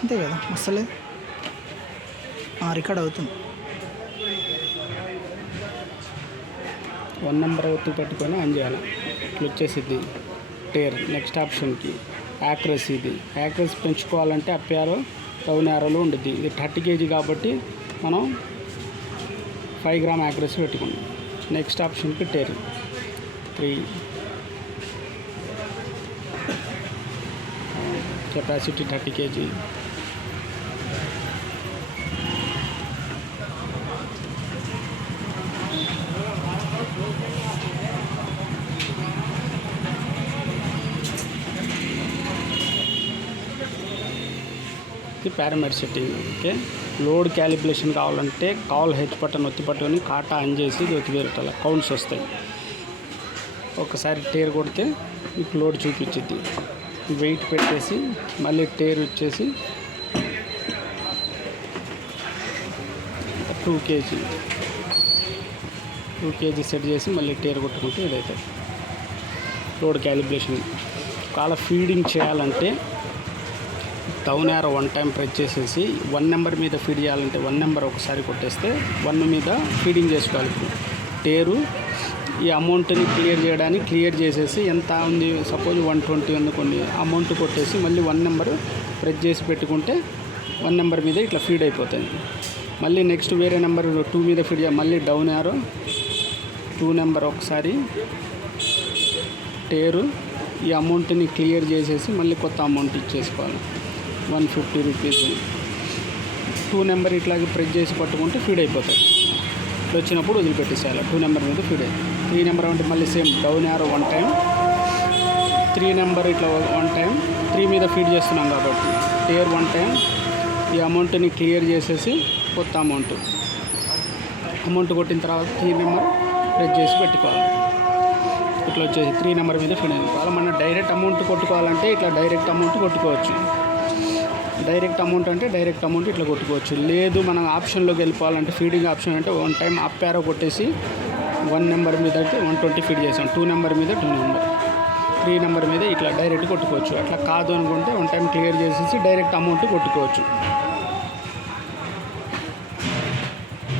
అంతే కదా, అసలే రికార్డ్ అవుతుంది. 1 నెంబర్ ఒత్తి పెట్టుకొని ఆన్ చేయాలి. ఇట్లా వచ్చేసిద్ది టేర్. నెక్స్ట్ ఆప్షన్కి యాక్యురసీ. ఇది యాక్యురసీ పెంచుకోవాలంటే అప్ యారో డౌన్ యారోలో ఉండుద్ది. ఇది 30 kg కాబట్టి మనం 5 గ్రామ్ యాక్యురసీ పెట్టుకున్నాం. నెక్స్ట్ ఆప్షన్కి టేర్ 3, కెపాసిటీ 30 kg. ఇది parameter setting. Okay, load calibration కావాలంటే కాల్ హెచ్ బటన్ ఒత్తి పట్టుకొని కాటా ఆన్ చేసి ఇది ఒత్తి పెట్టాలి. కౌంట్స్ వస్తాయి. ఒకసారి టేర్ కొడితే మీకు లోడ్ చూపించింది. వెయిట్ పెట్టేసి మళ్ళీ టేర్ వచ్చేసి 2 kg సెట్ చేసి మళ్ళీ టేర్ కొట్టుకుంటే ఇదైతే లోడ్ క్యాలిబ్రేషన్. కాల ఫీడింగ్ చేయాలంటే డౌన్ యారో 1 టైం ప్రెస్ చేసేసి 1 నెంబర్ మీద ఫీడ్ చేయాలంటే 1 నెంబర్ ఒకసారి కొట్టేస్తే 1 మీద ఫీడింగ్ చేసుకోవాలి. టేరు ఈ అమౌంట్ని క్లియర్ చేసేసి ఎంత ఉంది, సపోజ్ 120 ఉంది కొన్ని, అమౌంట్ కొట్టేసి మళ్ళీ 1 నెంబర్ ప్రెస్ చేసి పెట్టుకుంటే 1 నెంబర్ మీద ఇట్లా ఫీడ్ అయిపోతుంది. మళ్ళీ నెక్స్ట్ వేరే నెంబర్ 2 మీద ఫీడ్ చేయాలి. మళ్ళీ డౌన్ యారో 2 నెంబర్ ఒకసారి టేరు ఈ అమౌంట్ని క్లియర్ చేసేసి మళ్ళీ కొత్త అమౌంట్ ఇచ్చేసుకోవాలి. 150 రూపీస్. 2 నెంబర్ ఇట్లాగే ప్రెస్ చేసి పట్టుకుంటే ఫీడ్ అయిపోతుంది. ఇట్లా వచ్చినప్పుడు వదిలిపెట్టేసేయాలి. 2 నెంబర్ మీద ఫీడ్ అయ్యి 3 నెంబర్ అంటే మళ్ళీ same down arrow 1 time, 3 number ఇట్లా 1 టైం, 3 మీద ఫీడ్ చేస్తున్నాం కాబట్టి టేర్ 1 టైం ఈ అమౌంట్ని క్లియర్ చేసేసి కొత్త అమౌంట్ కొట్టిన తర్వాత 3 నెంబర్ ప్రెస్ చేసి పెట్టుకోవాలి. ఇట్లా వచ్చేసి 3 నెంబర్ మీద ఫీడ్ అయిపోవాలి. మనం డైరెక్ట్ అమౌంట్ కొట్టుకోవాలంటే ఇట్లా డైరెక్ట్ అమౌంట్ కొట్టుకోవచ్చు. డైరెక్ట్ అమౌంట్ అంటే డైరెక్ట్ అమౌంట్ ఇట్లా కొట్టుకోవచ్చు. లేదు మనం ఆప్షన్లోకి వెళ్ళిపోవాలంటే ఫీడింగ్ ఆప్షన్ అంటే 1 టైం అప్ యారో కొట్టేసి 1 నెంబర్ మీద అయితే 120 ఫీడ్ చేసాం. 2 నెంబర్ మీద 2 నెంబర్, 3 నెంబర్ మీద ఇట్లా డైరెక్ట్ కొట్టుకోవచ్చు. అట్లా కాదు అనుకుంటే 1 టైం క్లియర్ చేసేసి డైరెక్ట్ అమౌంట్ కొట్టుకోవచ్చు.